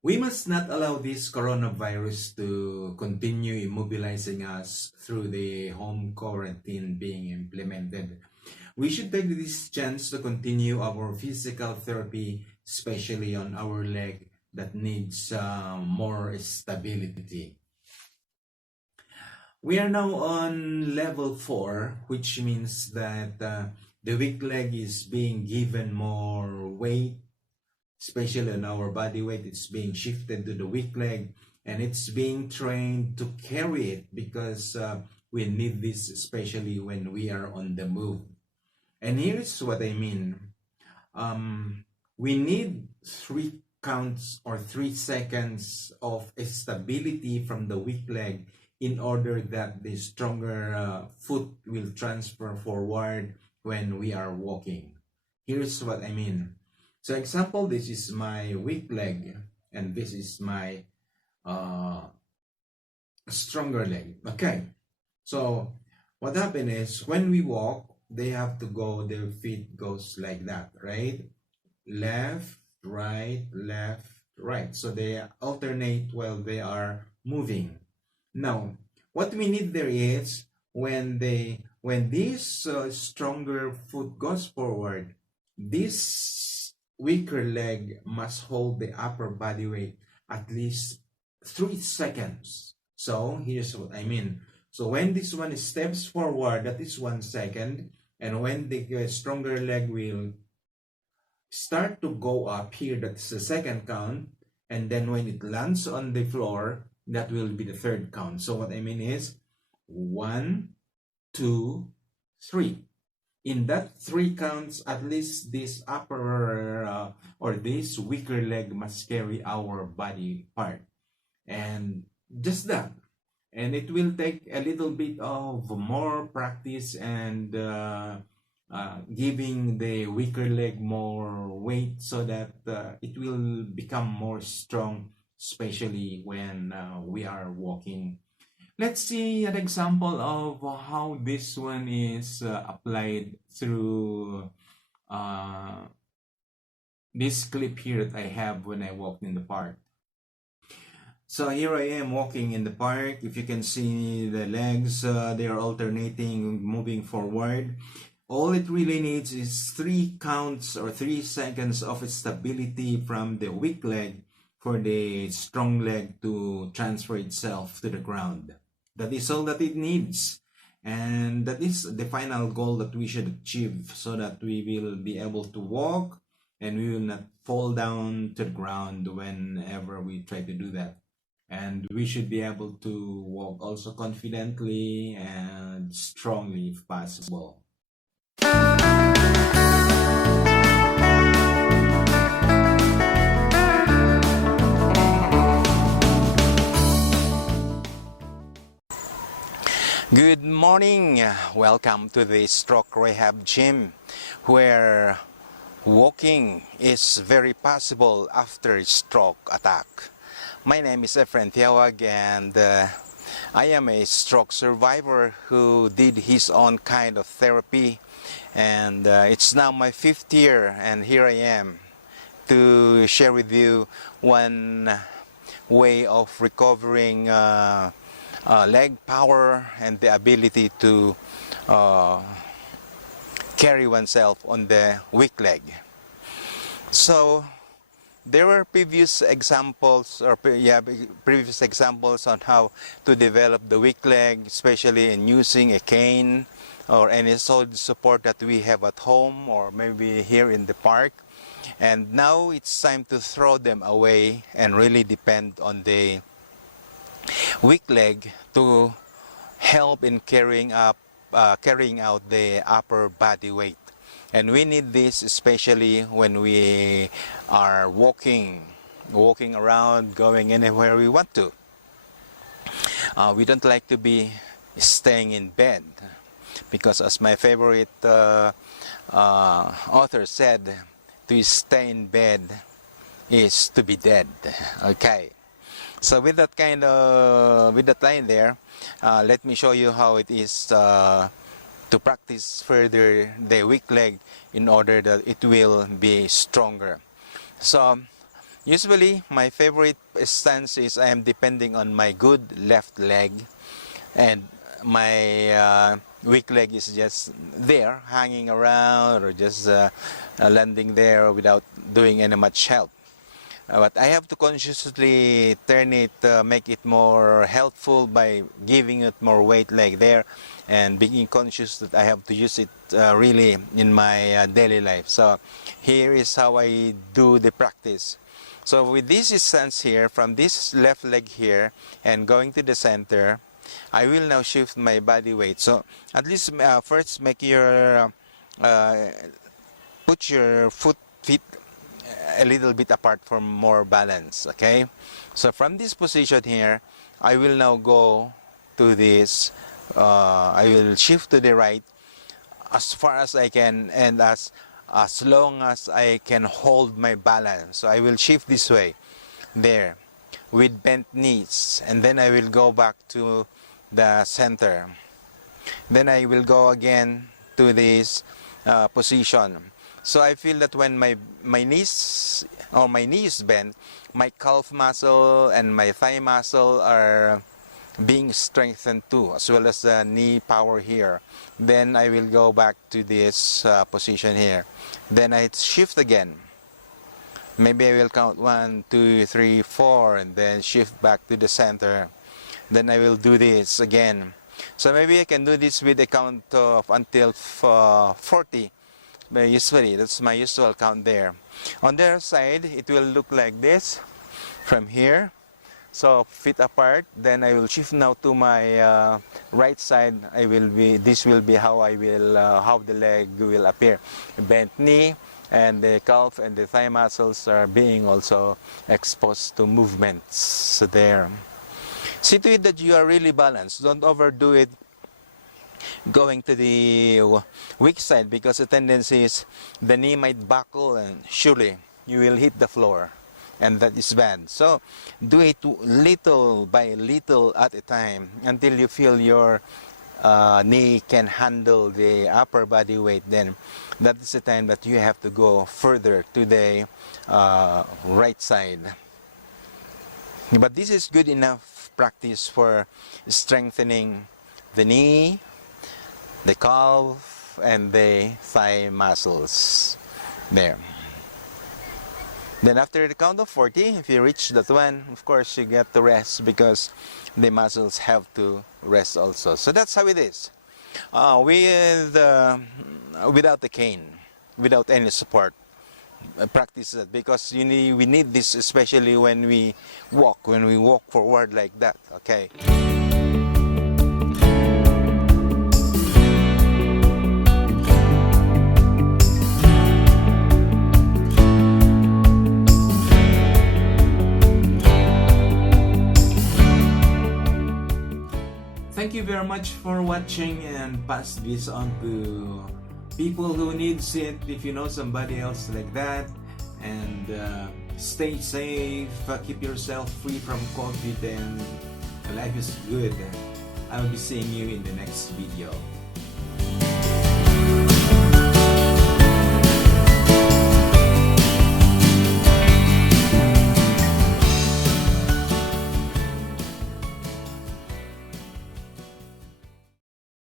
We must not allow this coronavirus to continue immobilizing us through the home quarantine being implemented. We should take this chance to continue our physical therapy, especially on our leg that needs more stability. We are now on level 4, which means that the weak leg is being given more weight, especially on our body weight. It's being shifted to the weak leg, and it's being trained to carry it because we need this, especially when we are on the move. And here's what I mean. We need 3 counts or 3 seconds of stability from the weak leg in order that the stronger foot will transfer forward when we are walking. Here's what I mean. So example, this is my weak leg and this is my stronger leg. Okay, so what happened is when we walk, they have to go, their feet goes like that, right? Left, right, left, right. So they alternate while they are moving. Now, what we need there is when this stronger foot goes forward, this weaker leg must hold the upper body weight at least 3 seconds. So here's what I mean. So when this one steps forward, that is 1 second. And when the stronger leg will start to go up here, that's the second count. And then when it lands on the floor, that will be the third count. So what I mean is 1, 2, 3. In that 3 counts, at least this upper or this weaker leg must carry our body part. And just that. And it will take a little bit of more practice and giving the weaker leg more weight so that it will become more strong, especially when we are walking. Let's see an example of how this one is applied through this clip here that I have when I walked in the park. So here I am walking in the park. If you can see the legs, they are alternating, moving forward. All it really needs is 3 counts or 3 seconds of stability from the weak leg for the strong leg to transfer itself to the ground. That is all that it needs. And that is the final goal that we should achieve so that we will be able to walk and we will not fall down to the ground whenever we try to do that. And we should be able to walk also confidently and strongly if possible. Good morning. Welcome to the Stroke Rehab Gym, where walking is very possible after a stroke attack. My name is Fiao-ag, and I am a stroke survivor who did his own kind of therapy, and it's now my 5th year, and here I am to share with you one way of recovering leg power and the ability to carry oneself on the weak leg. So there were previous examples on how to develop the weak leg, especially in using a cane or any solid support that we have at home or maybe here in the park. And now it's time to throw them away and really depend on the weak leg to help in carrying out the upper body weight. And we need this especially when we are walking around, going anywhere we want to. We don't like to be staying in bed because, as my favorite author said, to stay in bed is to be dead. Okay. So with that line there, let me show you how it is to practice further the weak leg in order that it will be stronger. So Usually, my favorite stance is I am depending on my good left leg, and my weak leg is just there, hanging around, or just landing there without doing any much help. But I have to consciously turn it, make it more helpful by giving it more weight like there, and being conscious that I have to use it really in my daily life. So here is how I do the practice. So with this stance here, from this left leg here and going to the center, I will now shift my body weight. So at least first make your put your feet a little bit apart for more balance. Okay, so from this position here, I will now go to this. I will shift to the right as far as I can, and as long as I can hold my balance. So I will shift this way, there, with bent knees, and then I will go back to the center. Then I will go again to this position. So I feel that when my knees or my knee is bent, my calf muscle and my thigh muscle are being strengthened too, as well as the knee power here. Then I will go back to this position here. Then I shift again. Maybe I will count 1, 2, 3, 4, and then shift back to the center. Then I will do this again. So maybe I can do this with a count of until 40. But usually, that's my usual count there. On the other side, it will look like this from here. So feet apart. Then I will shift now to my right side. This will be how how the leg will appear. Bent knee, and the calf and the thigh muscles are being also exposed to movements there. See to it that you are really balanced. Don't overdo it going to the weak side, because the tendency is the knee might buckle and surely you will hit the floor, and that is bad. So do it little by little at a time until you feel your knee can handle the upper body weight. Then that is the time that you have to go further to the right side. But this is good enough practice for strengthening the knee, the calf, and the thigh muscles there. Then after the count of 40, if you reach that one, of course you get to rest, because the muscles have to rest also. So that's how it is. Without the cane, without any support, practice that, because we need this, especially when we walk forward like that. Okay. Thank you very much for watching, and pass this on to people who needs it if you know somebody else like that. And stay safe, keep yourself free from COVID, and life is good. I'll be seeing you in the next video.